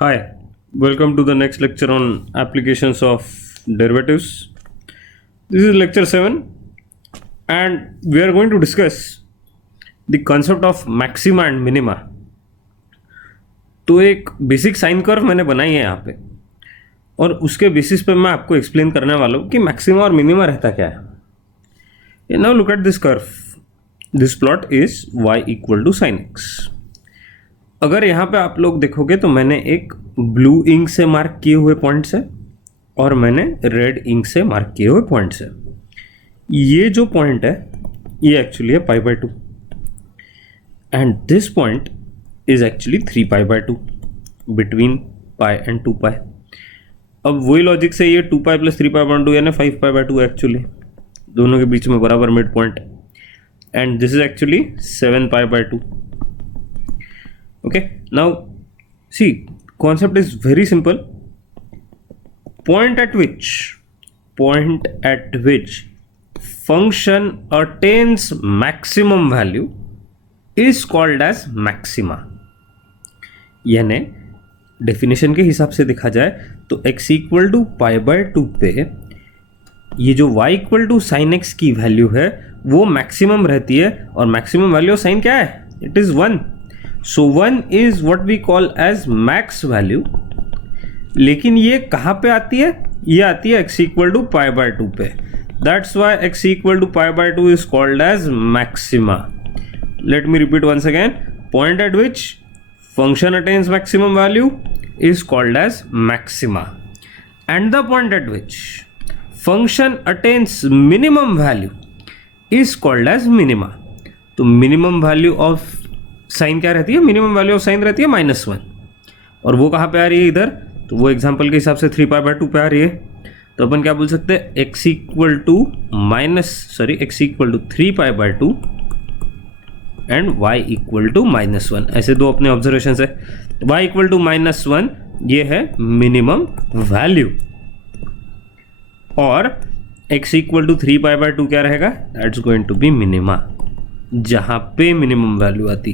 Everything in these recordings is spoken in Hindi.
Hi, welcome to the next lecture on applications of derivatives. This is lecture 7 and we are going to discuss the concept of maxima and minima. तो एक बेसिक साइन कर्व मैंने बनाई है यहाँ पे और उसके बेसिस पे मैं आपको एक्सप्लेन करने वाला हूँ कि मैक्सिमा और मिनिमा रहता क्या है. Now look at this curve. This plot is y equal to sine x. अगर यहाँ पे आप लोग देखोगे तो मैंने एक ब्लू इंक से मार्क किए हुए पॉइंट्स है और मैंने रेड इंक से मार्क किए हुए पॉइंट्स है. ये जो पॉइंट है ये एक्चुअली है पाई by 2 and this point is actually 3 pi by 2 between pi and 2 पाई. अब वही लॉजिक से ये 2 पाई प्लस 3 पाई बाय 2 यानी 5 पाई बाय 2 एक्चुअली दोनों के बीच में बराबर mid point and this is actually 7 pi by 2. Okay, now see, concept is very simple. Point at which function attains maximum value is called as maxima. यानी डेफिनेशन के हिसाब से देखा जाए तो x equal to pi by 2 पे ये जो y equal to sine x की वैल्यू है वो मैक्सिमम रहती है और मैक्सिमम वैल्यू ऑफ साइन क्या है? It is 1. So 1 is what we call as max value. लेकिन ये कहाँ पे आती है? ये आती है x equal to pi by 2 पे. That's why x equal to pi by 2 is called as maxima. Let me repeat once again. Point at which function attains maximum value is called as maxima and the point at which function attains minimum value is called as minima. तो मिनिमम वैल्यू ऑफ साइन क्या रहती है? मिनिमम वैल्यू ऑफ साइन रहती है -1 और वो कहाँ पे आ रही है इधर? तो वो एग्जांपल के हिसाब से 3 पाई बाय 2 पे आ रही है. तो अपन क्या बोल सकते हैं? x equal to 3 pi by 2 and y equal to -1. ऐसे दो अपने ऑब्जर्वेशन है. y इक्वल टू -1 ये है मिनिमम वैल्यू और x equal to 3 pi by 2 क्या रहेगा? That's going to be minima. जहाँ पे मिनिमम वैल्यू आती,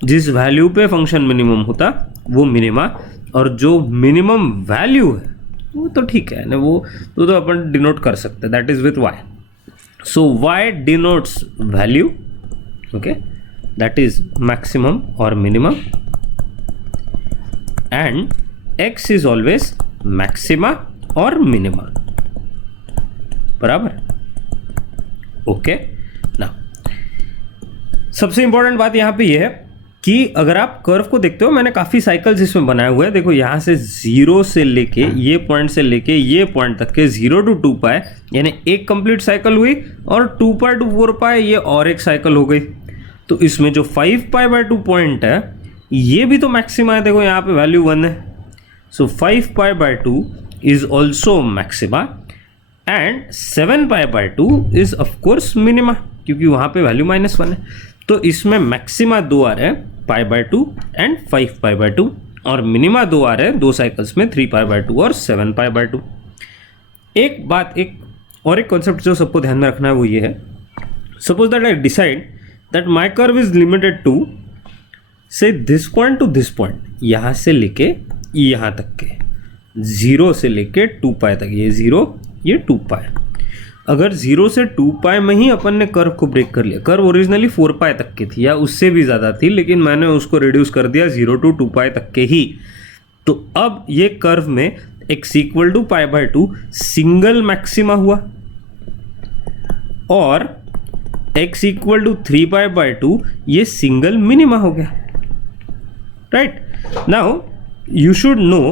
जिस वैल्यू पे फंक्शन मिनिमम होता वो मिनिमा, और जो मिनिमम वैल्यू है वो तो ठीक है ना, वो तो अपन डिनोट कर सकते हैं. That is with y. So y denotes value. Okay, that is maximum और minimum and x is always maxima और मिनिमा. बराबर? ओके. सबसे इंपॉर्टेंट बात यहाँ पे ये है कि अगर आप कर्व को देखते हो, मैंने काफ़ी साइकिल्स इसमें बनाए हुए हैं. देखो यहाँ से 0 से लेके ये पॉइंट से लेके ये पॉइंट तक के 0 टू 2 पाई यानी एक कंप्लीट साइकिल हुई और 2 पाई टू 4 पाई ये और एक साइकिल हो गई. तो इसमें जो 5 पाई बाय 2 पॉइंट है ये भी तो मैक्सिमा है. देखो यहाँ पे वैल्यू 1 है. सो 5 पाई by 2 is also maxima and 7 pi by 2 is of course minima क्योंकि वहाँ पे वैल्यू -1 है. तो इसमें मैक्सिमा 2 आ रहे हैं पाई बाय 2 एंड 5 पाई बाय 2 और मिनिमा 2 आ रहे हैं दो साइकिल्स में 3 पाई बाय 2 और 7 पाई बाय 2. एक बात, एक कॉन्सेप्ट जो सबको ध्यान में रखना है वो ये है. Suppose that I decide that my curve is limited to say this point to this point, यहाँ से लेके यहाँ तक के 0 से लेके 2 पाई तक, ये 0 ये 2 पाई. अगर 0 से 2 पाई में ही अपन ने कर्व को ब्रेक कर लिया, कर्व ओरिजिनली 4 पाई तक की थी या उससे भी ज़्यादा थी लेकिन मैंने उसको रिड्यूस कर दिया 0 टू 2 पाई तक के ही. तो अब ये कर्व में x equal to pi by 2 single maxima हुआ और x equal to 3 pi by 2 ये सिंगल मिनिमा हो गया. Right? Now you should know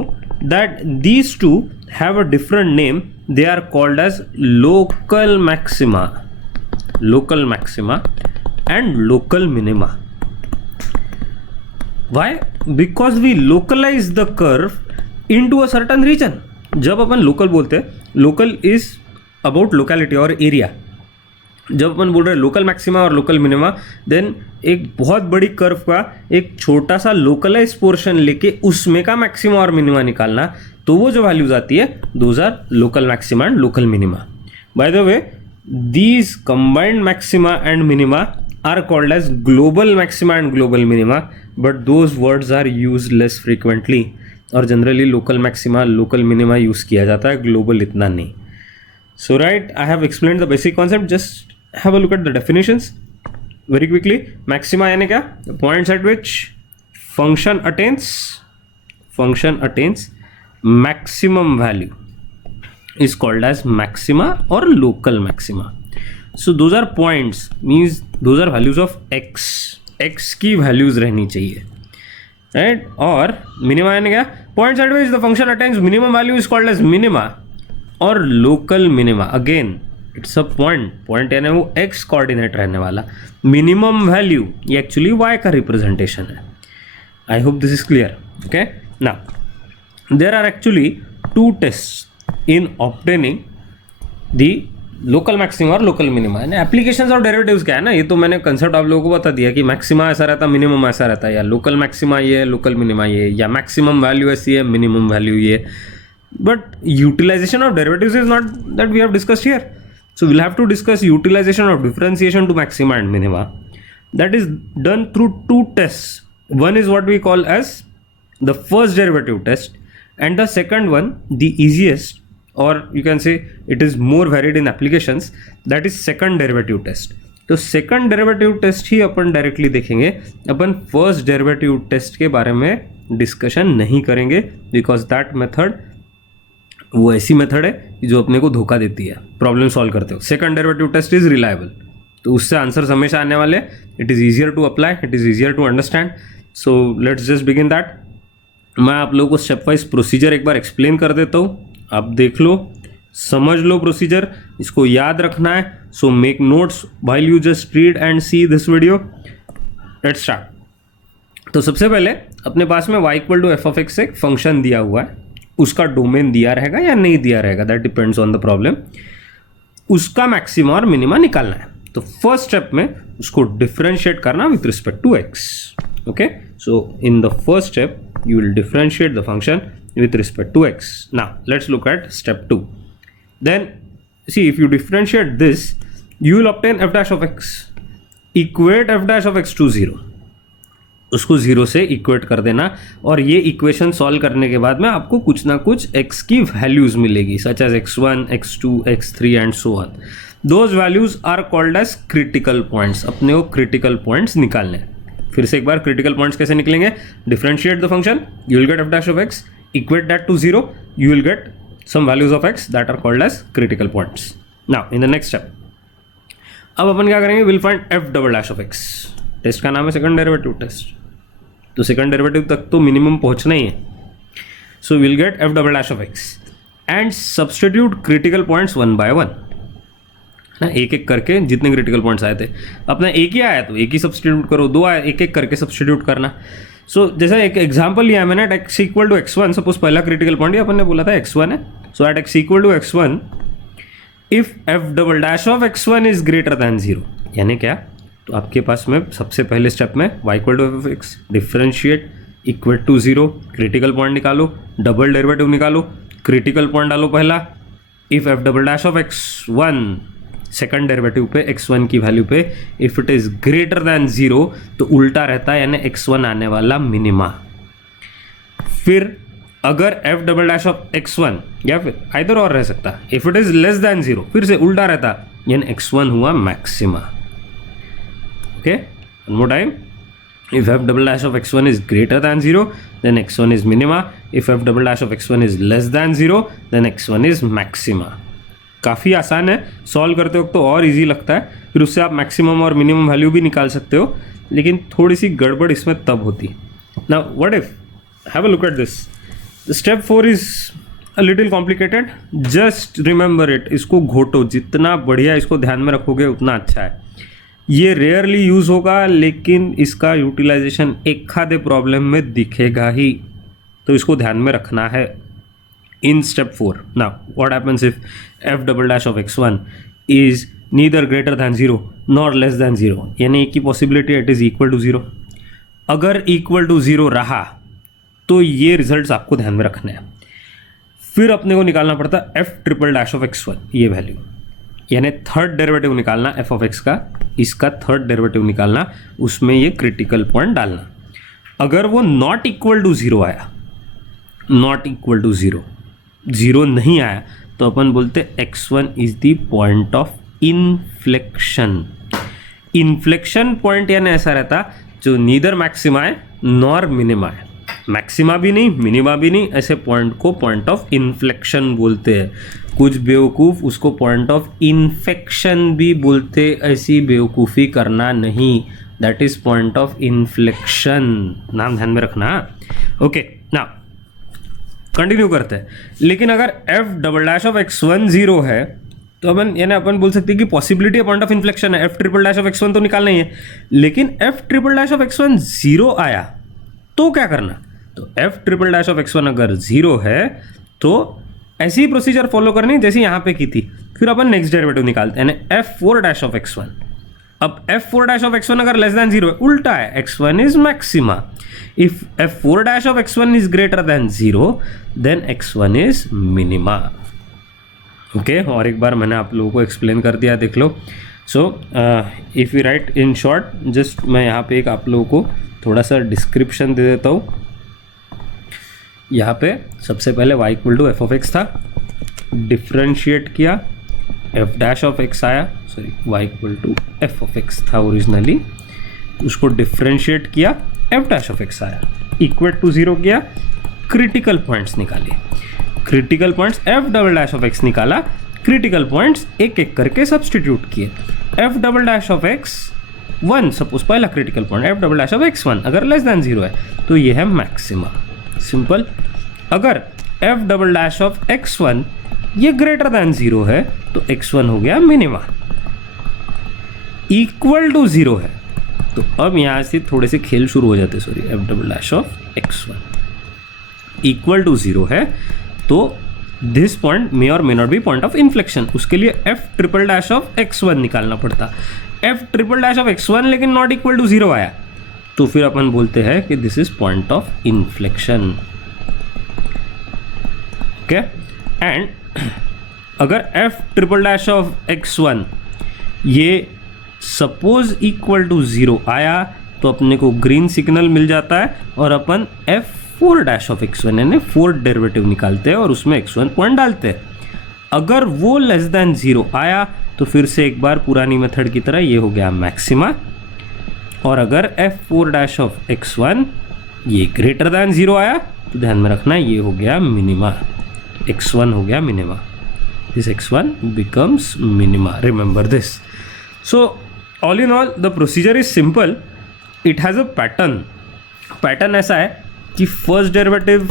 that these two have a different name. They are called as local maxima and local minima. Why? Because we localize the curve into a certain region. जब अपन लोकल बोलते हैं, लोकल is about locality और area. जब अपन बोल रहे हैं लोकल मैक्सिमा और लोकल मिनिमा, देन एक बहुत बड़ी कर्व का एक छोटा सा लोकलाइज पोर्शन लेके उसमें का मैक्सिमा और मिनिमा निकालना, तो वो जो वैल्यूज आती है those are local maxima and local minima. By the way, these combined maxima and minima are called as global maxima and global minima, but those words are used less frequently. और generally local maxima local minima use किया जाता है, ग्लोबल इतना नहीं. So right, I have explain the basic concept, just have a look at the definitions very quickly. Maxima यानी क्या? Points at which function attains maximum value is called as maxima or local maxima. So those are points, means those are values of x की values रहनी चाहिए, right? और minima यानी क्या? Points at which the function attains minimum value is called as minima और local minima. Again it's a point यानी वो x coordinate रहने वाला. minimum value ये actually y का representation है. I hope this is clear. Okay, now there are actually two tests in obtaining the local maxima और local minima. यानी एप्लीकेशंस और डेरिवेटिव्स क्या है ना, ये तो मैंने कंसेप्ट आप लोगों को बता दिया कि मैक्सिमा ऐसा रहता है, मिनिमम ऐसा रहता है, या लोकल मैक्सिमा ये है, लोकल मिनिमा ये, या मैक्सिमम वैल्यू ऐसी है, मिनिमम वैल्यू ये. But utilization of derivatives is not that we have discussed here. So we'll have to discuss utilization of differentiation to maxima and minima. That is done through two test. One is what we call as the first derivative test, and the second one, the easiest, or you can say it is more varied in applications, that is second derivative test. तो second derivative test ही अपन डायरेक्टली देखेंगे. अपन first derivative test के बारे में डिस्कशन नहीं करेंगे, बिकॉज दैट मेथड वो ऐसी मेथड है जो अपने को धोखा देती है प्रॉब्लम सॉल्व करते हो. Second derivative test is reliable, तो उससे आंसर हमेशा आने वाले. It is easier to apply, it is easier to understand. So let's just begin that. मैं आप लोगों को स्टेप वाइज प्रोसीजर एक बार एक्सप्लेन कर देता हूँ, आप देख लो, समझ लो प्रोसीजर, इसको याद रखना है. So make notes while you just read and see this video. Let's start. तो सबसे पहले अपने पास में y equal to F of x एक फंक्शन दिया हुआ है, उसका डोमेन दिया रहेगा या नहीं दिया रहेगा, that depends on the problem. उसका मैक्सिमा और मिनिमा निकालना है. तो फर्स्ट स्टेप में उसको डिफरेंशिएट करना with respect to x. Okay, so in the first step you will differentiate the function with respect to x. Now let's look at step 2. Then see, if you differentiate this, you will obtain f dash of x. Equate f dash of x to 0. उसको 0 से इक्वेट कर देना, और ये इक्वेशन सॉल्व करने के बाद में आपको कुछ ना कुछ x की वैल्यूज मिलेगी, such as x1, x2, x3 and so on. Those values are called as critical points. अपने को क्रिटिकल पॉइंट्स निकालने हैं. फिर से एक बार क्रिटिकल पॉइंट्स कैसे निकलेंगे? Differentiate the function, you will get f dash of x, equate that to 0, you will get some values of x that are called as critical points. Now in the next step अब अपन क्या करेंगे? Will find f double dash of x. Test का नाम है सेकंड डेरिवेटिव टेस्ट, तो सेकंड डेरिवेटिव तक तो मिनिमम पहुंचना ही है. So will get f double dash of x and substitute critical points one by one. ना एक एक करके जितने क्रिटिकल पॉइंट्स आए थे, अपना एक ही आया तो एक ही सब्सटीट्यूट करो, दो आया एक एक करके सब्सटीट्यूट करना. सो जैसे एक एग्जांपल लिया मैंने, x equal to x1. Suppose पहला क्रिटिकल पॉइंट अपन ने बोला था x1 है. So at x equal to x1 if f double dash of x1 is greater than 0. यानी क्या? तो आपके पास में सबसे पहले स्टेप में y equal to f x, differentiate, equate to 0, critical point निकालो, डबल डेरिवेटिव निकालो, क्रिटिकल पॉइंट डालो पहला. If f double dash of x1 second derivative पे x1 की वैल्यू पे if it is greater than 0 तो उल्टा रहता है, यानी x1 आने वाला मिनिमा. फिर अगर f double dash of x1 या फिर आइदर और रह सकता, if it is less than 0 फिर से उल्टा रहता, यानी x1 हुआ maxima. Okay, one more time. If f double dash of x1 is greater than 0 then x1 is minima. If f double dash of x1 is less than 0 then x1 is maxima. काफ़ी आसान है, सॉल्व करते वक्त तो और इजी लगता है. फिर उससे आप मैक्सिमम और मिनिमम वैल्यू भी निकाल सकते हो, लेकिन थोड़ी सी गड़बड़ इसमें तब होती है. Now what if, have a look at this. Step 4 is a little complicated, just remember it. इसको घोटो, जितना बढ़िया इसको ध्यान में रखोगे उतना अच्छा है. ये रेयरली यूज़ होगा, लेकिन इसका यूटिलाइजेशन एक आधे प्रॉब्लम में दिखेगा ही, तो इसको ध्यान में रखना है. In step 4, now what happens if f double dash of x1 is neither greater than 0 nor less than 0? यानी एक ही possibility, it is equal to 0. अगर इक्वल टू 0 रहा तो ये रिजल्ट्स आपको ध्यान में रखने हैं. फिर अपने को निकालना पड़ता है f triple dash of x1, ये वैल्यू, यानी थर्ड डेरिवेटिव निकालना f ऑफ x का, इसका थर्ड डेरिवेटिव निकालना, उसमें ये क्रिटिकल पॉइंट डालना. अगर वो नॉट इक्वल टू 0 आया, not equal to zero, zero नहीं आया तो अपन बोलते x1 is the point of inflection. Inflection point यानी ऐसा रहता जो नीदर मैक्सिमा है नॉर मिनिमा है, मैक्सिमा भी नहीं मिनिमा भी नहीं, ऐसे पॉइंट को पॉइंट ऑफ इन्फ्लेक्शन बोलते हैं। कुछ बेवकूफ़ उसको पॉइंट ऑफ इन्फेक्शन भी बोलते, ऐसी बेवकूफ़ी करना नहीं, that is point of inflection, नाम ध्यान में रखना। ओके ना, कंटिन्यू करते हैं। लेकिन अगर F double dash of x1 zero है तो अपन बोल सकते हैं कि पॉसिबिलिटी पॉइंट ऑफ इन्फ्लेक्शन है, F triple dash of x1 तो निकालना ही है। लेकिन F triple dash of x1 zero आया तो क्या करना, तो F triple dash of x1 अगर जीरो है तो ऐसी ही प्रोसीजर फॉलो करनी जैसे यहाँ पे की थी। फिर अपन नेक्स्ट डेरिवेटिव निकालते हैं, यानी F four dash of x1। अब F four dash of x1 अगर लेस देन जीरो है, उल्टा है, x1 is maxima. If f four dash of x1 is greater than zero then x1 is minima. Okay, और एक बार मैंने आप लोगों को एक्सप्लेन कर दिया, देख लो। So if you write in short, just मैं यहाँ पे एक आप लोगों को थोड़ा सा डिस्क्रिप्शन दे देता हूँ। यहाँ पे सबसे पहले y equal to F of X था, डिफ्रेंशिएट किया, एफ डैश ऑफ एक्स आया, sorry y equal to F of X था ओरिजिनली, उसको डिफ्रेंशिएट किया, एफ डैश ऑफ एक्स आया, इक्वल टू जीरो किया, क्रिटिकल पॉइंट्स निकाले, critical points F double dash of X निकाला, क्रिटिकल पॉइंट्स एक एक करके सब्सटीट्यूट किए। F double dash of X one, suppose पहला critical point, F double dash of X one अगर लेस देन जीरो है तो ये है मैक्सिमा, सिंपल। अगर F double dash of X one ये ग्रेटर देन जीरो है तो x1 हो गया मिनिमा, इक्वल टू जीरो है तो अब यहाँ से थोड़े से खेल शुरू हो जाते, sorry, f double dash of x1 equal to zero है तो दिस पॉइंट मे और may not be point of inflection, उसके लिए F triple dash of x1 निकालना पड़ता। F triple dash of x1 लेकिन नॉट इक्वल टू जीरो आया तो फिर अपन बोलते हैं कि this is point of inflection. Okay, and अगर F triple dash of x1 ये सपोज इक्वल टू जीरो आया तो अपने को ग्रीन सिग्नल मिल जाता है और अपन F four dash of x1 यानी फोर्थ डेरिवेटिव निकालते हैं और उसमें x1 पॉइंट डालते हैं। अगर वो लेस देन जीरो आया तो फिर से एक बार पुरानी मेथड की तरह ये हो गया मैक्सिमा, और अगर F four dash of x1 ये ग्रेटर देन जीरो आया तो ध्यान में रखना ये हो गया मिनिमा, x1 हो गया minima, this x1 becomes minima, remember this. So all in all the procedure is simple, it has a pattern ऐसा है कि फर्स्ट डेरिवेटिव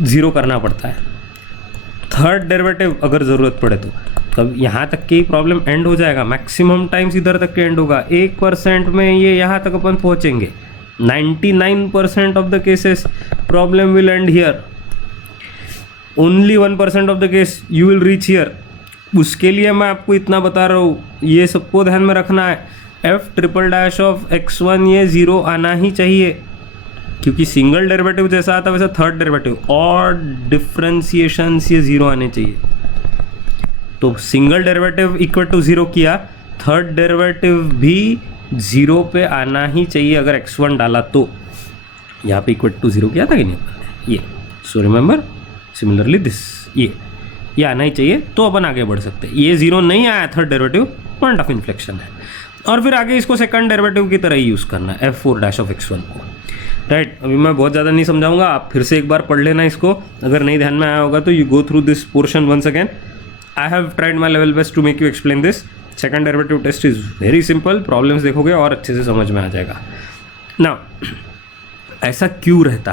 ज़ीरो करना पड़ता है, थर्ड डेरिवेटिव अगर ज़रूरत पड़े तो तब यहाँ तक के ही प्रॉब्लम एंड हो जाएगा, मैक्सिमम टाइम्स इधर तक के एंड होगा, 1% में ये यहाँ तक अपन पहुँचेंगे, 99% of the cases problem will and here, only 1% of the case you will reach here. उसके लिए मैं आपको इतना बता रहा हूँ, ये सबको ध्यान में रखना है, F triple dash of x1 ये ज़ीरो आना ही चाहिए, क्योंकि सिंगल डेरिवेटिव जैसा आता वैसा थर्ड डेरिवेटिव और डिफ्रेंसिएशंस ये ज़ीरो आने चाहिए। तो single derivative equal to zero किया, थर्ड डेरिवेटिव भी ज़ीरो पे आना ही चाहिए अगर x1 डाला तो, यहाँ पे इक्वल टू ज़ीरो किया था कि नहीं ये, सो रिमेंबर सिमिलरली दिस, ये आना ही चाहिए तो अपन आगे बढ़ सकते हैं। ये जीरो नहीं आया third derivative, point of inflection है, और फिर आगे इसको सेकंड डेरिवेटिव की तरह ही यूज़ करना है F four dash of x1 को, राइट। अभी मैं बहुत ज़्यादा नहीं समझाऊंगा, आप फिर से एक बार पढ़ लेना इसको, अगर नहीं ध्यान में आया होगा तो you go through this portion once again. I have tried my level best to make you explain this. Second derivative test is very simple, problems देखोगे और अच्छे से समझ में आ जाएगा। ना ऐसा क्यों रहता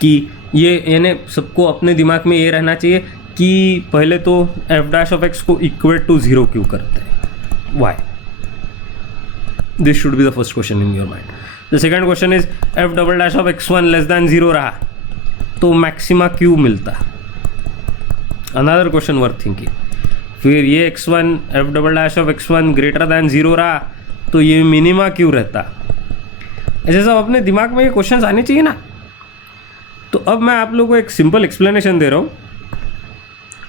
कि ये यानी सबको अपने दिमाग में ये रहना चाहिए कि पहले तो एफ डैश ऑफ एक्स को इक्वल टू ज़ीरो क्यों करते हैं, why, this should be the first question in your mind. The second question is f double dash of x1 less than zero रहा तो मैक्सिमा क्यों मिलता, अनदर क्वेश्चन वर्थ थिंकिंग। फिर ये x1 F double dash of x1 greater than zero रहा तो ये मिनिमा क्यों रहता, ऐसे सब अपने दिमाग में ये क्वेश्चन आने चाहिए ना। तो अब मैं आप लोगों को एक सिंपल एक्सप्लेनेशन दे रहा हूँ,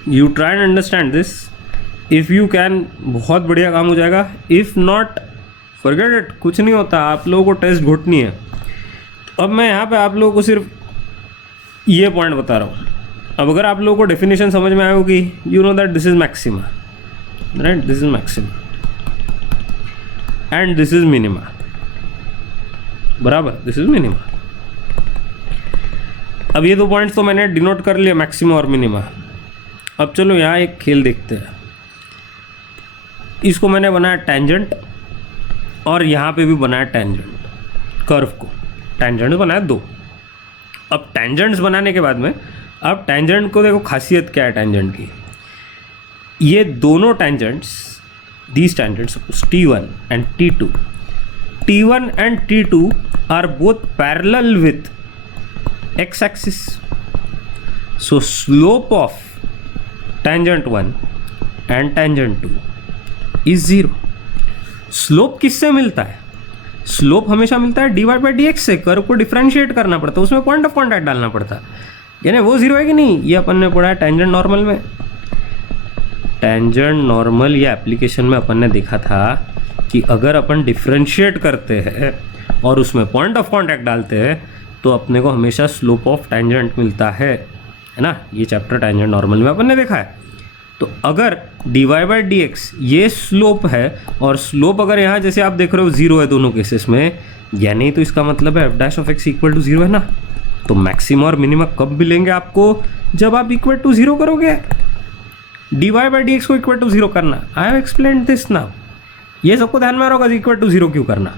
you try and understand this, if you can बहुत बढ़िया काम हो जाएगा, इफ़ नॉट फॉरगेट इट, कुछ नहीं होता, आप लोगों को टेस्ट घोटनी है। तो अब मैं यहाँ पे आप लोगों को सिर्फ ये पॉइंट बता रहा हूँ। अब अगर आप लोगों को डेफिनेशन समझ में आया होगी, you know that this is maxima, right, this is maxima and this is minima, बराबर, दिस इज मिनिमा। अब ये दो पॉइंट्स तो मैंने डिनोट कर लिया, मैक्सिमा और मिनिमा। अब चलो यहाँ एक खेल देखते हैं। इसको मैंने बनाया टेंजेंट और यहाँ पे भी बनाया टेंजेंट, कर्व को टेंजेंट बनाया दो। अब टेंजेंट्स बनाने के बाद में, अब टेंजेंट को देखो खासियत क्या है टेंजेंट की, ये दोनों tangents, these tangents T1 and T2, T1 and T2 are both parallel with x axis, so slope of tangent 1 and tangent 2 is 0। Slope किससे मिलता है? स्लोप हमेशा मिलता है dy/dx से। कर्व को डिफरेंशिएट करना पड़ता है, उसमें पॉइंट ऑफ कॉन्टैक्ट डालना पड़ता है, यानी वो 0 है कि नहीं। ये अपन ने पढ़ा है टेंजेंट नॉर्मल में। टेंजेंट नॉर्मल या एप्लीकेशन में अपन ने देखा था कि अगर अपन डिफरेंशिएट करते हैं और उसमें पॉइंट ऑफ कॉन्टैक्ट डालते हैं तो अपने को हमेशा स्लोप ऑफ टेंजेंट मिलता है ना। ये चैप्टर टेंजेंट नॉर्मल में अपन ने देखा है। तो अगर dy/dx ये स्लोप है और स्लोप अगर यहाँ जैसे आप देख रहे हो 0 है दोनों केसेस में, यानी तो इसका मतलब है f' इक्वल टू 0 है ना। तो मैक्सिमा और मिनिमा कब मिलेंगे आपको? जब आप इक्वल टू 0 करोगे। dy/dx को इक्वल टू 0 करना, I have explained this now. ये सबको ध्यान में आ रहा होगा इक्वल टू 0 क्यों करना।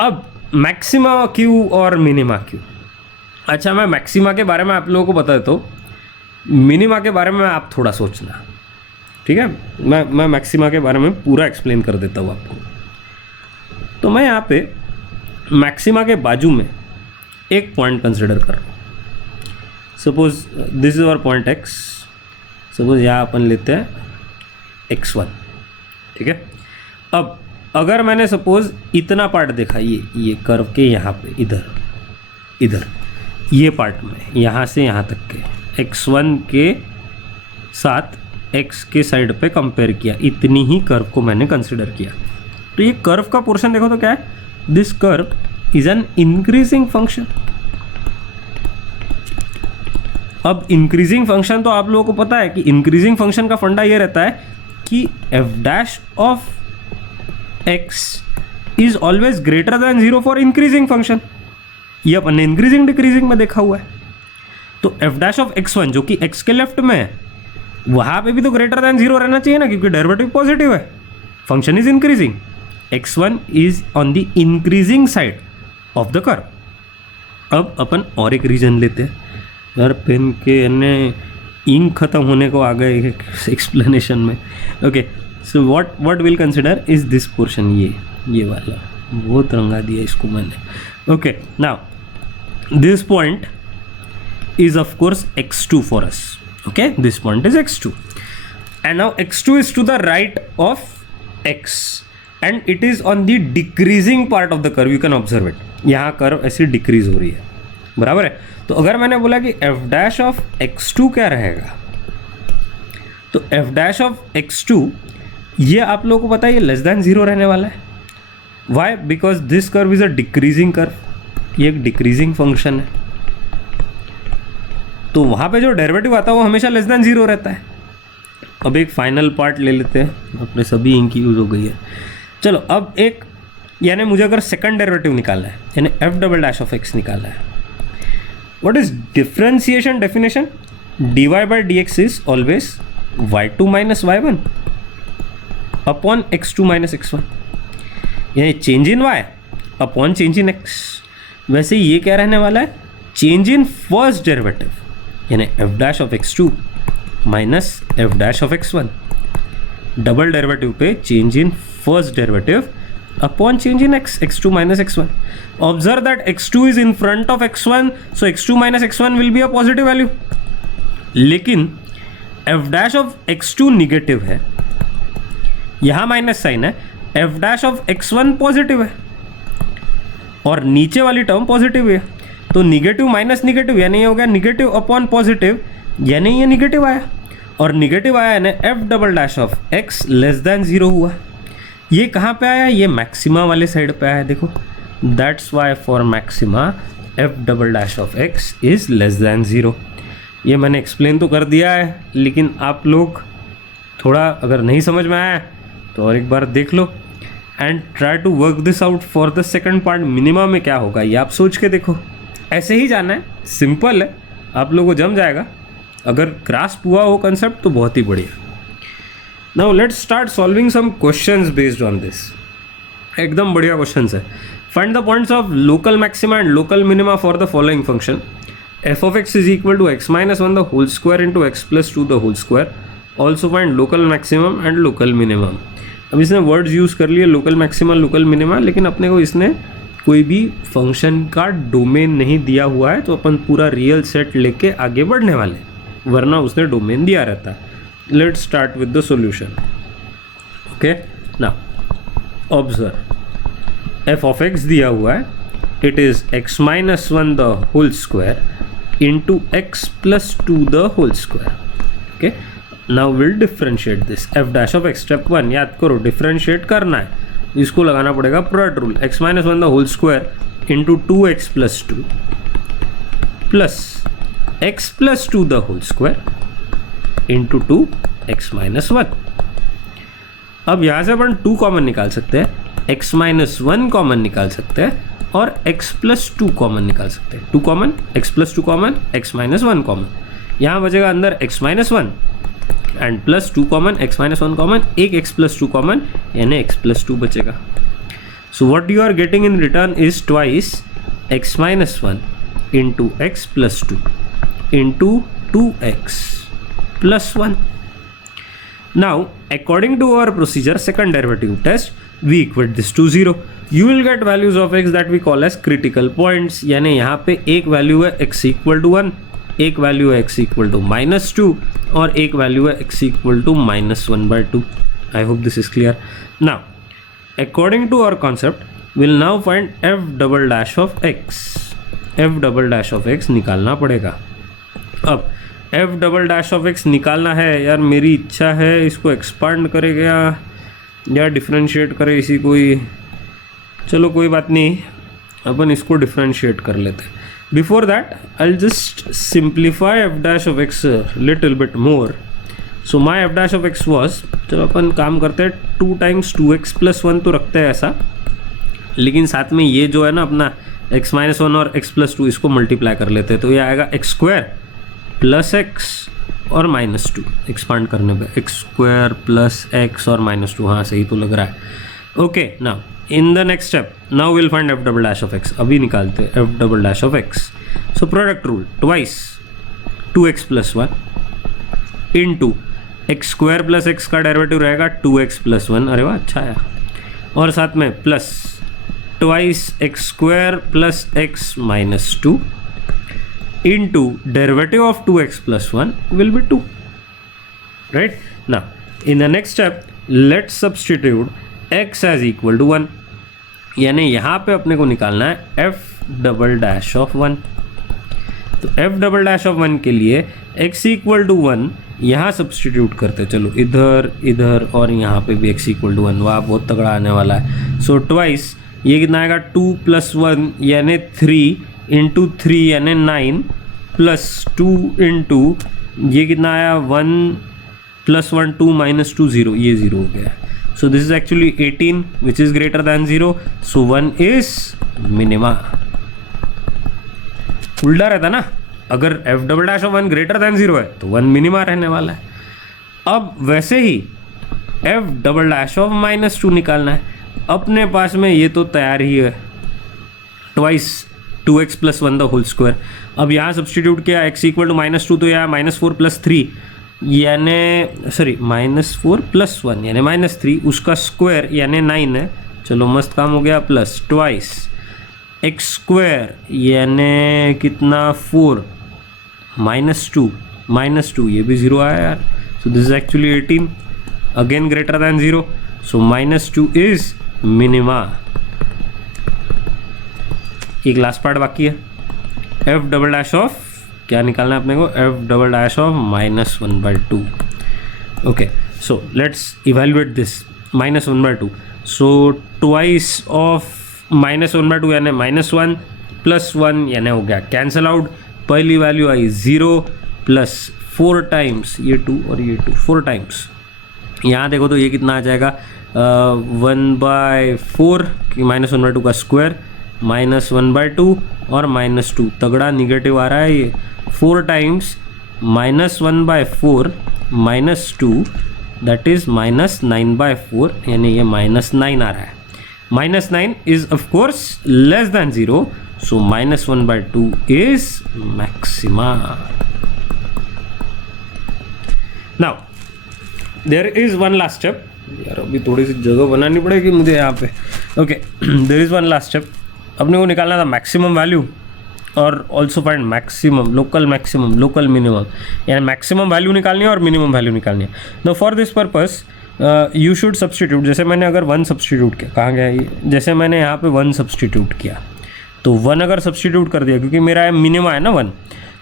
अब मैक्सिमा क्यों और मिनिमा क्यों? अच्छा, मैं मैक्सिमा के बारे में आप लोगों को बता देता हूँ, मिनिमा के बारे में आप थोड़ा सोचना, ठीक है। मैं मैक्सिमा के बारे में पूरा एक्सप्लेन कर देता हूँ आपको। तो मैं यहाँ पे मैक्सिमा के बाजू में एक पॉइंट कंसिडर कर रहा हूँ। Suppose this is our point x, suppose यहाँ अपन लेते हैं x1, ठीक है। अब अगर मैंने सपोज इतना पार्ट देखा, ये कर्व के यहाँ पे इधर ये पार्ट में यहाँ से यहाँ तक के x1 के साथ x के साइड पे कंपेयर किया, इतनी ही कर्व को मैंने कंसिडर किया। तो ये कर्व का पोर्शन देखो तो क्या है, this curve is an increasing function. अब इंक्रीजिंग फंक्शन तो आप लोगों को पता है कि इंक्रीजिंग फंक्शन का फंडा ये रहता है कि f' of x is always greater than 0 for increasing function. ये अपन ने इंक्रीजिंग डिक्रीजिंग में देखा हुआ है। तो f' ऑफ x1 जो कि x के लेफ्ट में है, वहाँ पे भी तो ग्रेटर देन 0 रहना चाहिए ना, क्योंकि डेरिवेटिव पॉजिटिव है, function is increasing, x1 is on the increasing side of the curve. अब अपन और एक रीजन लेते हैं यार, पेन के ने इंक खत्म होने को आ गए एक्सप्लेनेशन में। Okay, so what will consider is this portion, ये वाला बहुत रंगा दिया इसको मैंने। Okay, now this point is of course x2 for us. Okay, this point is x2 and now x2 is to the right of x and it is on the decreasing part of the curve. You can observe it, यहाँ कर्व ऐसी डिक्रीज हो रही है, बराबर है। तो अगर मैंने बोला कि f' ऑफ x2 क्या रहेगा, तो f' ऑफ x2 ये आप लोगों को पता है ये लेस देन 0 रहने वाला है। Why? Because this curve is a decreasing curve, ये एक डिक्रीजिंग फंक्शन है, तो वहाँ पे जो डेरिवेटिव आता है वो हमेशा लेस देन 0 रहता है। अब एक फाइनल पार्ट ले लेते हैं, अपने सभी इंक यूज़ हो गई है। चलो अब एक, यानी मुझे अगर सेकंड डेरिवेटिव निकालना है, यानी f' ऑफ x निकालना है, what is differentiation definition? dy/dx is always y2 minus y1 upon x2 minus x1, यानी change in y upon change in x। वैसे ये क्या रहने वाला है, चेंज इन फर्स्ट डेरिवेटिव, यानी f' of x2 minus f' of x1, double derivative पे change in first derivative upon change in x2 minus x1। Observe that x2 is in front of x1, so x2 minus x1 will be a positive value. लेकिन f' ऑफ x2 निगेटिव है, यहाँ माइनस साइन है, f' ऑफ x1 पॉजिटिव है और नीचे वाली टर्म पॉजिटिव है। तो निगेटिव माइनस निगेटिव, यानी ये हो गया निगेटिव अपॉन पॉजिटिव, यानी ये निगेटिव आया, और निगेटिव आया यानी f' of x less than 0 हुआ। ये कहाँ पे आया, ये मैक्सिमा वाले साइड पे आया, देखो। That's why for maxima F double dash of x is less than zero. ये मैंने एक्सप्लेन तो कर दिया है, लेकिन आप लोग थोड़ा अगर नहीं समझ में आया तो और एक बार देख लो and try to work this out for the second part. Minima में क्या होगा ये आप सोच के देखो, ऐसे ही जाना है, सिंपल है, आप लोगों को जम जाएगा। अगर ग्रास्प हुआ हो कंसेप्ट तो बहुत ही बढ़िया। Now let's start solving some questions based on this. एकदम बढ़िया क्वेश्चंस है। Find the points of local maxima and local minima for the following function f of x is equal to x minus one the whole square into x plus two the whole square. Also find local maximum and local minimum. अब इसने वर्ड्स यूज़ कर लिए लोकल मैक्सिमा लोकल मिनिमा, लेकिन अपने को इसने कोई भी फंक्शन का डोमेन नहीं दिया हुआ है, तो अपन पूरा रियल सेट लेके आगे बढ़ने वाले, वरना उसने डोमेन दिया रहता है। Let's start with the solution. Okay, now observe, f of x दिया हुआ है, it is x minus one the whole square into x plus two the whole square. Okay, now will differentiate this f dash of x. Step one याद करो, डिफ्रेंशिएट करना है, इसको लगाना पड़ेगा product rule. X minus one the whole square into two x plus two plus x plus two the whole square into two x minus one. अब यहाँ से अपन टू कॉमन निकाल सकते हैं, एक्स माइनस वन कॉमन निकाल सकते हैं और एक्स प्लस टू कॉमन निकाल सकते हैं। Two common, x plus two common, x minus one common. यहाँ बचेगा अंदर x minus one and plus two common, x minus one common, एक एक्स प्लस टू कॉमन, यानी एक्स प्लस टू बचेगा। So what you are getting in return is twice x minus one into x plus two into two x plus one. Now according to our procedure second derivative test, we equate this to 0. You will get values of x that we call as critical points, यानी यहाँ पे एक वैल्यू है x इक्वल टू 1, एक वैल्यू है x इक्वल टू -2 और एक वैल्यू है x equal to -1/2. I hope this is clear. Now, according to our concept, we'll now find f double dash of x. f double dash of x निकालना पड़ेगा। अब f double dash of x निकालना है यार, मेरी इच्छा है इसको एक्सपांड करेगा या डिफ्रेंशिएट करे इसी कोई, चलो कोई बात नहीं, अपन इसको डिफ्रेंशिएट कर लेते हैं। Before that I will just simplify F dash of x little bit more. So my F dash of x was, चलो अपन काम करते हैं 2 टाइम्स 2x प्लस 1 तो रखते हैं ऐसा, लेकिन साथ में ये जो है ना अपना x माइनस 1 और x प्लस 2 इसको मल्टीप्लाई कर लेते हैं, तो ये आएगा एक्स स्क्वायर प्लस एक्स और -2 एक्सपांड करने पे, एक्स स्क्वायर प्लस एक्स और -2, हाँ सही तो लग रहा है। Okay, now in the next step, now will find f double dash of x. अभी निकालते हैं F double dash of x. So product rule, twice 2x plus 1 into x square plus x का डेरिवेटिव रहेगा 2x प्लस 1, अरे वाह अच्छा है, और साथ में plus twice x square plus x -2 into derivative of 2x plus 1 will be 2, right? Now in the next step let's substitute x as equal to 1, यानी यहाँ पे अपने को निकालना है f डबल डैश ऑफ 1। तो f डबल डैश ऑफ 1 के लिए x इक्वल टू 1 यहाँ सब्सटीट्यूट करते, चलो इधर इधर और यहाँ पे भी x इक्वल टू 1, वाह बहुत तगड़ा आने वाला है। सो ट्वाइस ये कितना आएगा 2 प्लस 1 यानी 3 इंटू 3 यानी 9 प्लस 2 इंटू ये कितना आया 1 प्लस 1 2 -2 0, ये 0 हो गया। सो this is actually 18 which is greater than 0, so 1 is minima. उल्टा रहता ना, अगर f double dash of 1 greater than 0 है तो 1 मिनिमा रहने वाला है। अब वैसे ही f डबल डैश ऑफ -2 निकालना है, अपने पास में ये तो तैयार ही है, twice 2x plus 1 the whole square. अब यहाँ सब्सटीट्यूट किया x इक्वल टू -2, तो यहाँ -4 प्लस 3 यानी सॉरी -4 प्लस 1 यानी -3, उसका स्क्वायर यानी 9 है, चलो मस्त काम हो गया, प्लस ट्वाइस एक्स स्क्वायर यानी कितना 4 -2 ये भी 0 आया यार, सो this is actually 18 again greater than 0, so -2 is minima. एक लास्ट पार्ट बाकी है, एफ डबल डैश ऑफ क्या निकालना है अपने को, F double dash of -1/2। Okay, so let's evaluate this -1/2। So twice of -1/2 यानी -1 +1 यानी हो गया कैंसल आउट, पहली वैल्यू आई 0 प्लस 4 टाइम्स ये 2 और ये 2 4 टाइम्स, यहाँ देखो तो ये कितना आ जाएगा 1/4 -1/2 का स्क्वायर -1/2 और -2, तगड़ा निगेटिव आ रहा है ये 4 टाइम्स -1/4 -2 दैट इज -9/4 यानी ये -9 आ रहा है। -9 is of course less than 0, so -1/2 is maxima. Now there is one last step, यार अभी थोड़ी सी जगह बनानी पड़ेगी मुझे यहाँ पे। Okay, there is one last step, अपने को निकालना था मैक्सिमम वैल्यू और also find maximum local minimum, यानी मैक्सिमम वैल्यू निकालनी है और मिनिमम वैल्यू निकालनी है। No for this purpose you should substitute, जैसे मैंने अगर 1 सब्सटीट्यूट किया, कहाँ गया ये, जैसे मैंने यहाँ पे 1 सब्सटीट्यूट किया तो 1 अगर सब्सटीट्यूट कर दिया, क्योंकि मेरा मिनिमा है ना 1,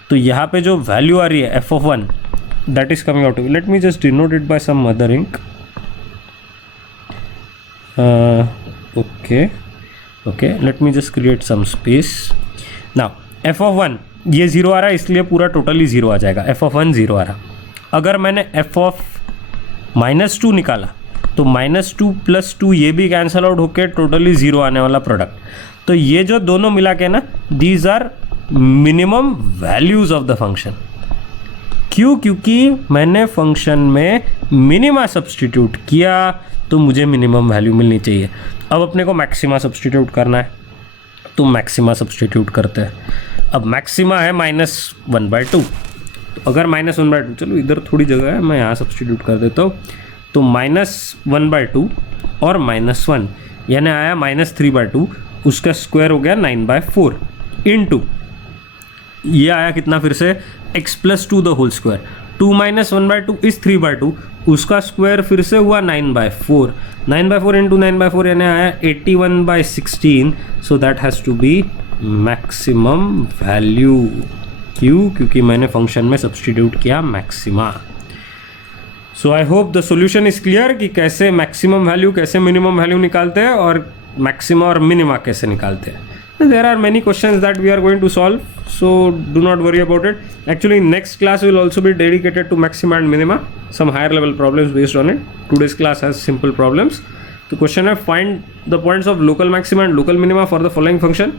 तो यहाँ पे जो वैल्यू आ रही है f(1) that is coming out to, let me just denote it by some other ink. Okay, let me just create some space. Now f(1) ये 0 आ रहा है, इसलिए पूरा टोटली 0 आ जाएगा, f(1) 0 आ रहा। अगर मैंने f(-2) निकाला तो -2 + 2 ये भी कैंसल आउट होके टोटली 0 आने वाला प्रोडक्ट। तो ये जो दोनों मिला के ना, these are minimum values of the function. क्यों? क्योंकि मैंने फंक्शन में मिनिमा सब्सटीट्यूट किया तो मुझे मिनिमम वैल्यू मिलनी चाहिए। अब अपने को मैक्सिमा सब्सटीट्यूट करना है, तो मैक्सिमा सब्सटीट्यूट करते हैं। अब मैक्सिमा है -1/2, तो अगर -1/2, चलो इधर थोड़ी जगह है, मैं यहाँ सब्सटीट्यूट कर देता हूँ। तो -1/2 और -1 यानी आया -3/2, उसका स्क्वायर हो गया 9/4 इंटू ये आया कितना, फिर से x + 2 the whole square, 2 - 1/2 is 3/2, उसका स्क्वायर फिर से हुआ 9/4, 9/4 इंटू 9/4 यानी आया 81/16, so that has to be maximum value. क्यों? क्योंकि मैंने फंक्शन में सब्सटीट्यूट किया maxima. So I hope the solution is clear कि कैसे मैक्सिमम वैल्यू, कैसे मिनिमम वैल्यू निकालते हैं और मैक्सिमा और मिनिमा कैसे निकालते हैं। There are many questions that we are going to solve, so do not worry about it. Actually, next class will also be dedicated to maxima and minima, some higher level problems based on it. Today's class has simple problems. The question है, find the points of local maxima and local minima for the following function.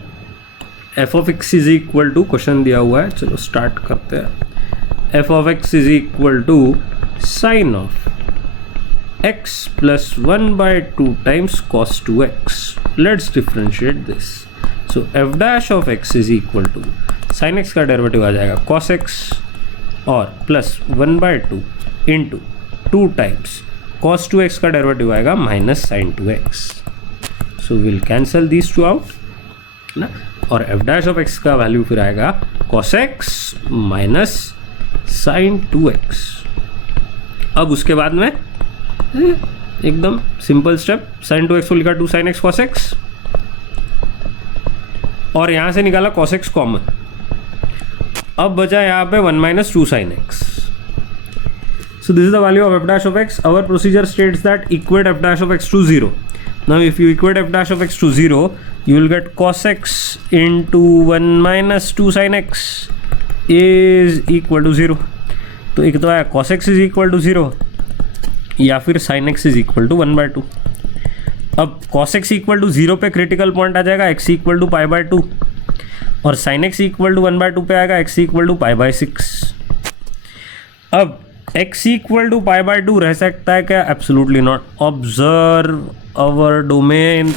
f of x is equal to, question दिया हुआ है, चलो स्टार्ट करते हैं। f of x is equal to sin of x plus 1/2 times cos 2x. Let's differentiate this. So f dash of x is equal to sin x का डेरिवेटिव आ जाएगा cos x और plus 1/2 into 2 times cos 2x का डेरिवेटिव आएगा -sin 2x. So will cancel these two out ना, और f dash of x का वैल्यू फिर आएगा cos x minus sin 2x. अब उसके बाद में एकदम सिंपल स्टेप, sin 2x को लिखा 2 sin x cos x और यहाँ से निकाला cos x कॉमन। अब बचा यहाँ पे 1 - 2 sin x. So this is the value of f dash of x. Our procedure states that equate f dash of x to 0. Now if you equate f dash of x to 0, you will get cos x into 1 - 2 sin x is equal to 0. तो एक तो आया cos x is equal to 0 या फिर sin x is equal to 1/2. अब cos x इक्वल टू 0 पे क्रिटिकल पॉइंट आ जाएगा, x इक्वल टू π/2 और sin x इक्वल टू 1/2 पे आएगा, x इक्वल टू π/6. अब x इक्वल टू π/2 रह सकता है क्या? Absolutely not. Observe our domain,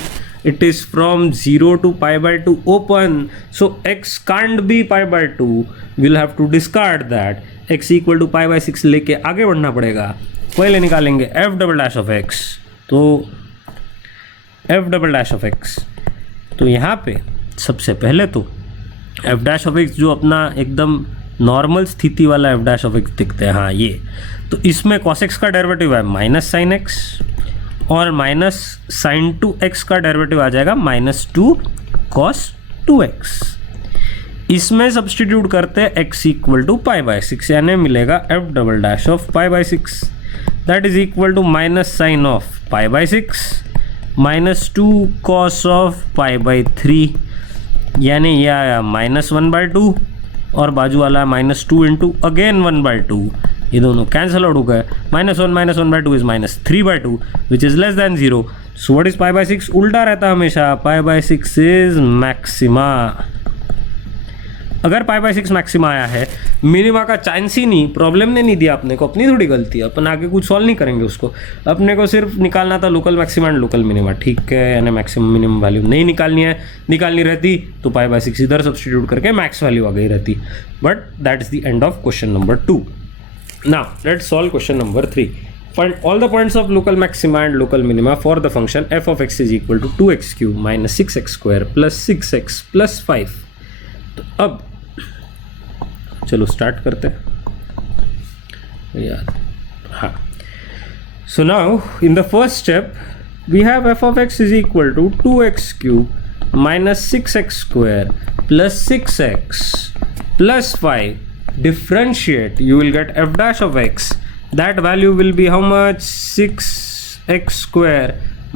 it is from 0 to π/2 open, so x can't be π/2. we'll have to discard that. x equal to π/6 लेके आगे बढ़ना पड़ेगा. पहले निकालेंगे f double dash of x, तो f double dash of x, तो यहाँ पे सबसे पहले तो f डैश ऑफ x जो अपना एकदम नॉर्मल स्थिति वाला f डैश ऑफ x दिखते हैं, हाँ ये, तो इसमें cos x का डेरिवेटिव है -sin x और -sin 2x का डेरिवेटिव आ जाएगा -2 cos 2x. इसमें सब्सटीट्यूट करते हैं x इक्वल टू π/6 यानी मिलेगा f double dash of π/6 that is equal to -sin of π/6 -2 cos of π/3 यानी ये आया -1/2 और बाजू वाला -2 इंटू अगेन 1/2, ये दोनों कैंसल आउट हो गए। -1/2 is -3/2 which is less than 0। So what is π/6? उल्टा रहता हमेशा, π/6 इज मैक्सिमा। अगर π/6 मैक्सिमा आया है, मिनिमा का चांस ही नहीं, प्रॉब्लम ने नहीं दिया अपने को, अपनी थोड़ी गलती है, अपन आगे कुछ सॉल्व नहीं करेंगे उसको, अपने को सिर्फ निकालना था local maxima and local minima, ठीक है। यानी मैक्सिमम मिनिमम वैल्यू नहीं निकालनी है, निकालनी रहती तो π/6 इधर सब्सटीट्यूट करके मैक्स वैल्यू आ गई रहती। But that is the end of question number 2। Now let's solve question number 3। Find all the points of local maxima and local minima for the function f of x is equal to 2x cube minus 6x square plus 6x plus 5। तो अब चलो स्टार्ट करते हैं यार। हाँ, so now in the first step we have f of x is equal to 2x cube minus 6x square plus 6x plus 5। differentiate, you will get f dash of x, that value will be how much? 6x square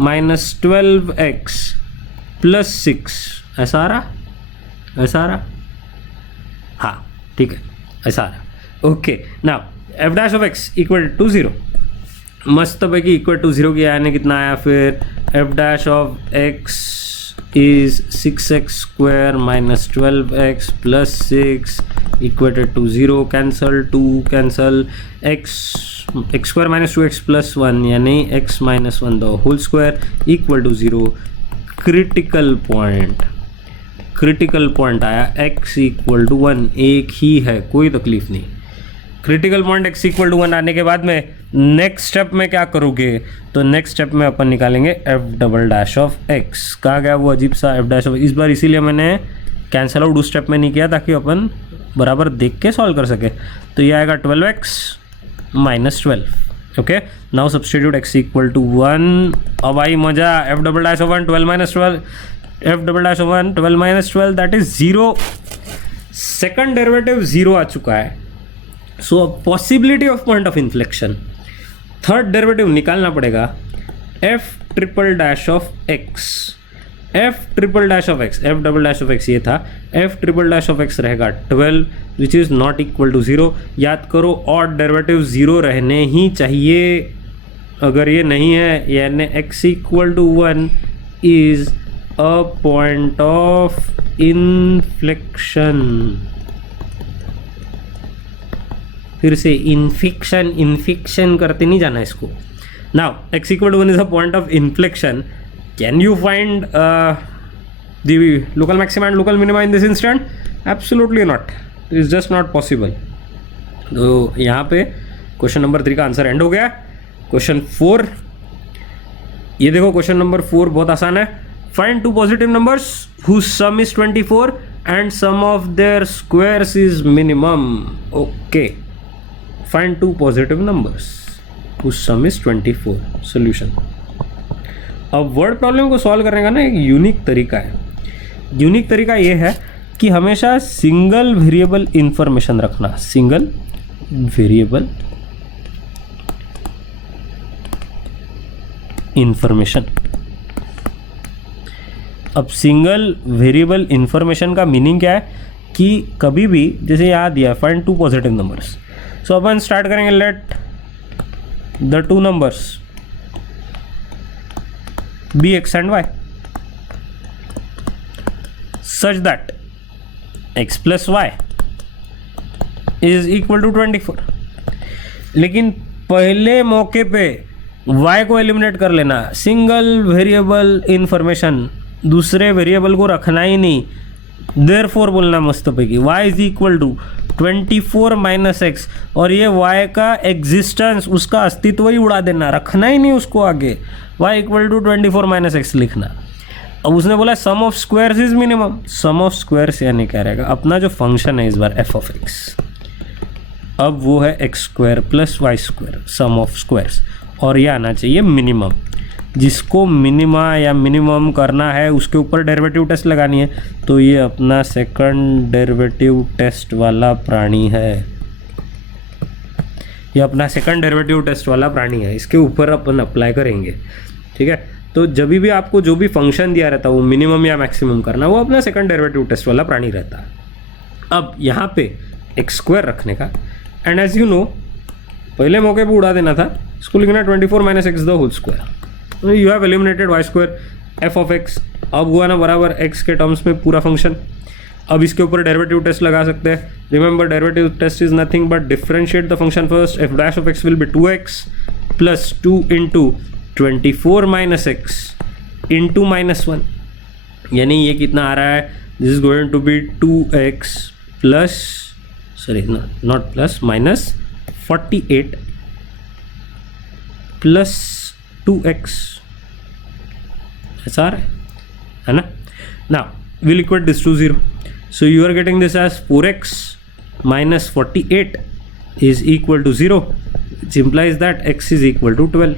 minus 12x plus 6। ऐसा आ रहा, ऐसा आ रहा, हाँ ठीक है, ऐसा आ रहा। Okay, now f dash of x equal to 0, मस्त पैकी इक्वल टू 0 की आने कितना आया फिर? f dash of x is 6x square minus 12x plus 6 equated to 0, cancel 2 cancel, x square minus 2x plus 1 यानी x minus 1 the whole square equal to 0। critical point आया x equal to 1, एक ही है, कोई तकलीफ नहीं। Critical point x equal to 1 आने के बाद में नेक्स्ट स्टेप में क्या करोगे? तो नेक्स्ट स्टेप में अपन निकालेंगे f double dash of x। कहा गया वो अजीब सा f डैश ऑफ, इस बार इसीलिए मैंने कैंसल आउट उस स्टेप में नहीं किया ताकि अपन बराबर देख के सॉल्व कर सके। तो ये आएगा 12x minus 12। Okay, now substitute x equal to 1। अब आई मजा, f double dash of 1 12 minus 12, f double dash of 1 12 minus 12 that is 0। Second derivative 0 आ चुका है। So possibility of point of inflection, third derivative निकालना पड़ेगा। f triple dash of x, f triple dash of x, f double dash of x ये था, f triple dash of x रहेगा 12 which is not equal to 0। याद करो ऑड डेरिवेटिव 0 रहने ही चाहिए, अगर ये नहीं है यानी x equal to 1 is a point of inflection. फिर से इन्फिक्शन करते नहीं जाना इसको। Now x equal to 1 is a point of inflection. Can you find the local maxima and local minima in this instant? Absolutely not, it's just not possible. तो यहाँ पे क्वेश्चन नंबर 3 का आंसर एंड हो गया। क्वेश्चन 4, ये देखो क्वेश्चन नंबर 4 बहुत आसान है। Find two positive numbers whose sum is 24 and sum of their squares is minimum। okay, find two positive numbers whose sum is 24। solution। अब वर्ड प्रॉब्लम को सॉल्व करने का ना एक यूनिक तरीका है। यूनिक तरीका ये है कि हमेशा सिंगल वेरिएबल इंफॉर्मेशन रखना, सिंगल वेरिएबल इंफॉर्मेशन। अब सिंगल वेरिएबल इंफॉर्मेशन का मीनिंग क्या है कि कभी भी जैसे याद दिया find two positive numbers, so अपन स्टार्ट करेंगे let the two numbers be x and y such that x plus y is equal to 24। लेकिन पहले मौके पे y को एलिमिनेट कर लेना, सिंगल वेरिएबल इंफॉर्मेशन, दूसरे वेरिएबल को रखना ही नहीं। देयरफॉर बोलना मस्त पैकी y is equal to 24 minus x, और ये y का एग्जिस्टेंस, उसका अस्तित्व ही उड़ा देना, रखना ही नहीं उसको आगे। y equal to 24 minus x लिखना। अब उसने बोला sum of squares is minimum, sum of squares यानी क्या रहेगा? अपना जो फंक्शन है इस बार f ऑफ x, अब वो है x square plus y square, sum of squares, और ये आना चाहिए मिनिमम। जिसको मिनिमा या मिनिमम करना है उसके ऊपर डेरिवेटिव टेस्ट लगानी है, तो ये अपना सेकंड डेरिवेटिव टेस्ट वाला प्राणी है। ये अपना सेकंड डेरिवेटिव टेस्ट वाला प्राणी है, इसके ऊपर अपन अप्लाई करेंगे। ठीक है, तो जब भी आपको जो भी फंक्शन दिया रहता है वो मिनिमम या मैक्सिमम करना, वो अपना सेकंड डेरिवेटिव टेस्ट वाला प्राणी रहता है। अब यहाँ पे एक्स स्क्वायर रखने का, एंड एज यू नो पहले मौके पे उड़ा देना था, इसको लिखना 24 minus x the whole square. You have eliminated y square f of x. अब हुआ ना बराबर एक्स के टर्म्स में पूरा फंक्शन। अब इसके ऊपर डेरिवेटिव टेस्ट लगा सकते हैं। Remember derivative test is nothing but differentiate the function first. F dash of x will be 2x plus 2 into 24 minus x into -1, यानी ये कितना आ रहा है, this is going to be 2x plus sorry not plus minus 48 plus 2x, ऐसा आ रहा है ना। Now will equate this to 0, so you are getting this as 4x minus 48 is equal to 0, which implies that x is equal to 12।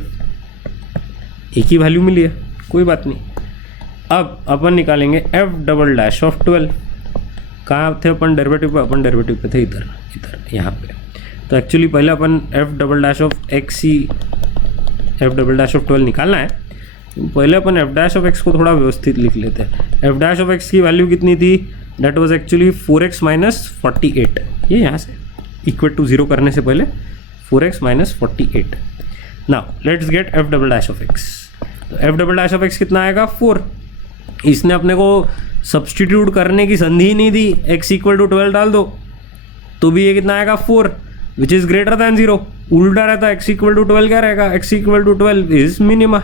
एक ही वैल्यू मिली है, कोई बात नहीं। अब अपन निकालेंगे f डबल डैश ऑफ 12। कहाँ थे अपन डेरिवेटिव पे? अपन डेरिवेटिव पे थे इधर यहाँ पे। तो एक्चुअली पहले अपन f double dash of x he f double dash of 12 निकालना है। पहले अपन f डैश ऑफ x को थोड़ा व्यवस्थित लिख लेते हैं। f डैश ऑफ x की वैल्यू कितनी थी? That was actually 4x minus 48। ये यहाँ से इक्वल टू 0 करने से पहले 4x minus 48। Now let's get f double dash of x। तो f double dash of x कितना आएगा? 4। इसने अपने को सब्सटीट्यूट करने की संधि ही नहीं दी, x इक्वल टू 12 डाल दो तो भी ये कितना आएगा? 4, विच इज़ ग्रेटर दैन 0। उल्टा रहता है, x इक्वल टू 12 क्या रहेगा? x equal to 12 is minima.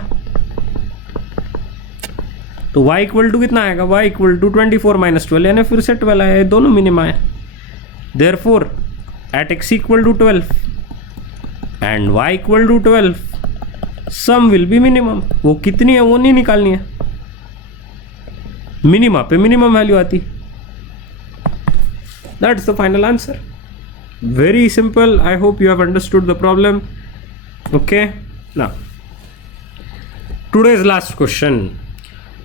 तो y इक्वल टू कितना आएगा? y इक्वल टू 24 माइनस 12, यानी फिर से 12 आया, दोनों मिनिमा है। Therefore at x equal to 12 and y equal to 12 sum will be minimum. वो कितनी है वो नहीं निकालनी है, मिनिमा पे मिनिमम वैल्यू आती। That's the final answer. Very simple. I hope you have understood the problem. Okay, now today's last question.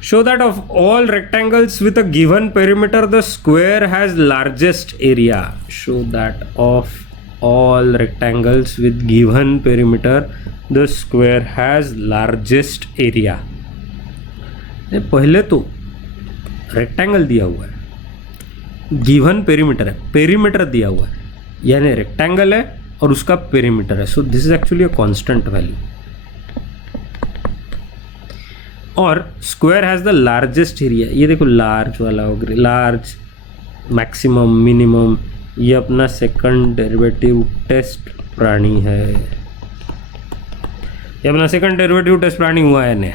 Show that of all rectangles with a given perimeter, the square has largest area. Show that of all rectangles with given perimeter, the square has largest area. पहले तो रेक्टेंगल दिया हुआ है, गिवन पेरीमीटर है, पेरीमीटर दिया हुआ है, यानी रेक्टेंगल है और उसका पेरीमीटर है। So this is actually a constant value. और square has the largest area. ये देखो लार्ज वाला हो गया, लार्ज, मैक्सिमम, मिनिमम, ये अपना सेकंड डेरिवेटिव टेस्ट प्राणी है। ये अपना सेकंड डेरिवेटिव टेस्ट प्राणी हुआ है ने।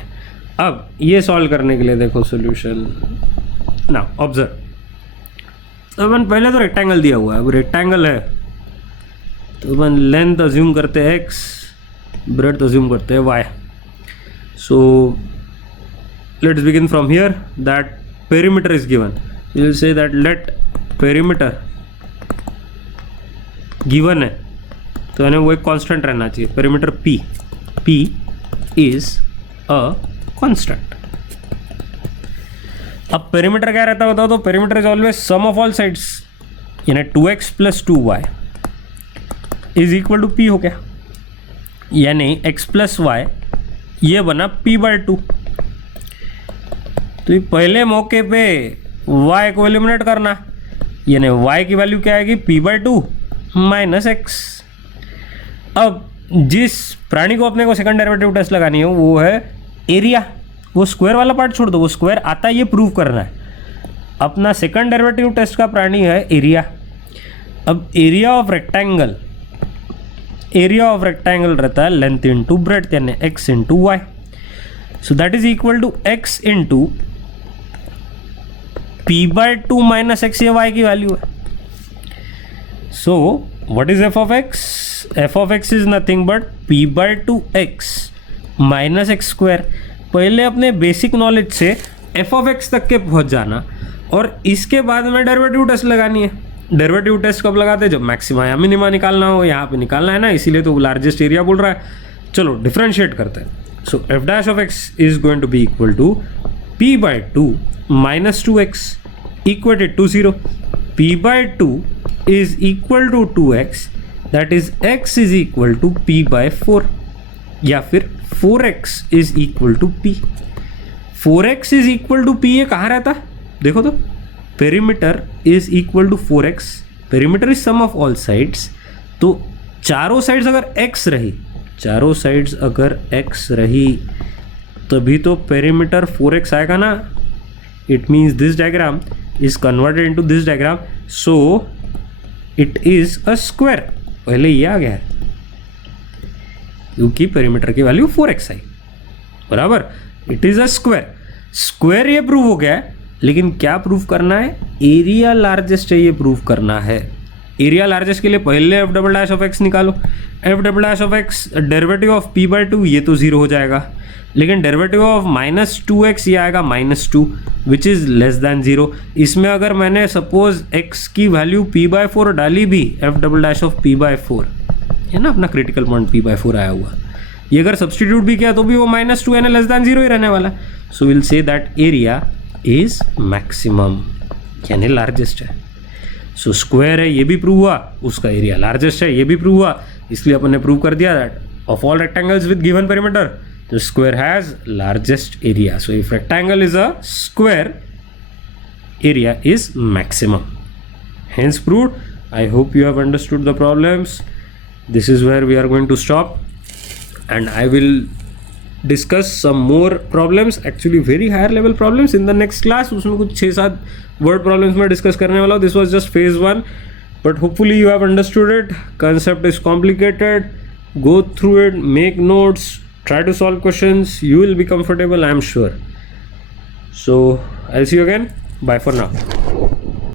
अब ये सॉल्व करने के लिए देखो सॉल्यूशन। नाउ ऑब्जर्व, अपन पहले तो रेक्टेंगल दिया हुआ है, अब रेक्टेंगल है तो अपन लेंथ अज्यूम करते हैं x, ब्रेड्थ अज्यूम करते हैं y। So let's begin from here that perimeter is given. We will say that let perimeter given है तो यानी वो एक कांस्टेंट रहना चाहिए। perimeter p is a constant। अब perimeter क्या रहता है बताओ? तो perimeter is always sum of all sides, यानी 2x plus 2y is equal to p हो गया, यानी x plus y ये बना p by 2। तो पहले मौके पे y को एलिमिनेट करना, यानी y की वैल्यू क्या आएगी? p by 2 minus x. अब जिस प्राणी को अपने को सेकंड डेरिवेटिव टेस्ट लगानी है वो है एरिया। वो स्क्वायर वाला पार्ट छोड़ दो, वो स्क्वायर आता है ये प्रूव करना है। अपना सेकंड डेरिवेटिव टेस्ट का प्राणी है एरिया। अब area of rectangle, area of rectangle रहता है लेंथ इंटू ब्रेड्थ, यानी x into y. So that is equal to x into p by 2 minus x, ये y की वैल्यू है। So what is f of x? f of x is nothing but p by 2x minus x square. पहले अपने बेसिक नॉलेज से f ऑफ x तक के पहुंच जाना और इसके बाद में डेरिवेटिव टेस्ट लगानी है। डेरिवेटिव टेस्ट कब लगाते हैं? जब मैक्सिमा या मिनिमा निकालना हो। यहाँ पे निकालना है ना, इसीलिए तो लार्जेस्ट एरिया बोल रहा है। चलो डिफरेंशिएट करते हैं। So f dash of x is going to be equal to p by 2 minus 2x equated to 0। p by 2 is equal to 2x, that is x is equal to p by 4 या फिर 4x is equal to p. 4x is equal to p, ये कहाँ रहता है देखो तो, perimeter is equal to 4x, perimeter is sum of all sides, तो चारों साइड्स अगर x रही, चारों साइड्स अगर x रही तभी तो पेरीमीटर 4x आएगा ना। It means this diagram is converted into this diagram, so it is a square. पहले ये आ गया है क्योंकि पेरीमीटर की वैल्यू 4x आई, बराबर, it is a square. Square ये प्रूव हो गया है, लेकिन क्या प्रूव करना है, एरिया लार्जेस्ट है ये प्रूव करना है। एरिया लार्जेस्ट के लिए पहले f double dash of x निकालो, f double dash of x derivative of p by two, ये तो जीरो हो जाएगा, लेकिन डेरिवेटिव ऑफ -2x ये आएगा -2 विच इज़ लेस दैन जीरो। इसमें अगर मैंने सपोज x की वैल्यू p/4 डाली भी, F double dash of p/4 है ना, अपना क्रिटिकल पॉइंट p/4 आया हुआ, ये अगर सब्सटीट्यूट भी किया तो भी वो -2 यानी लेस दैन जीरो ही रहने वाला। So will say that area is maximum यानी लार्जेस्ट है। सो स्क्वायर है ये भी प्रूव हुआ, उसका एरिया लार्जेस्ट है ये भी प्रूव हुआ, इसलिए अपन ने प्रूव कर दिया that of all rectangles with given perimeter the square has largest area. So if rectangle is a square, area is maximum. Hence proved. I hope you have understood the problems. This is where we are going to stop, and I will discuss some more problems, actually very higher level problems in the next class. उसमें कुछ 6-7 word problems मैं discuss करने वाला हूँ. This was just phase 1, but hopefully you have understood it. Concept is complicated. Go through it, make notes, try to solve questions. You will be comfortable, I am sure. So I'll see you again. Bye for now.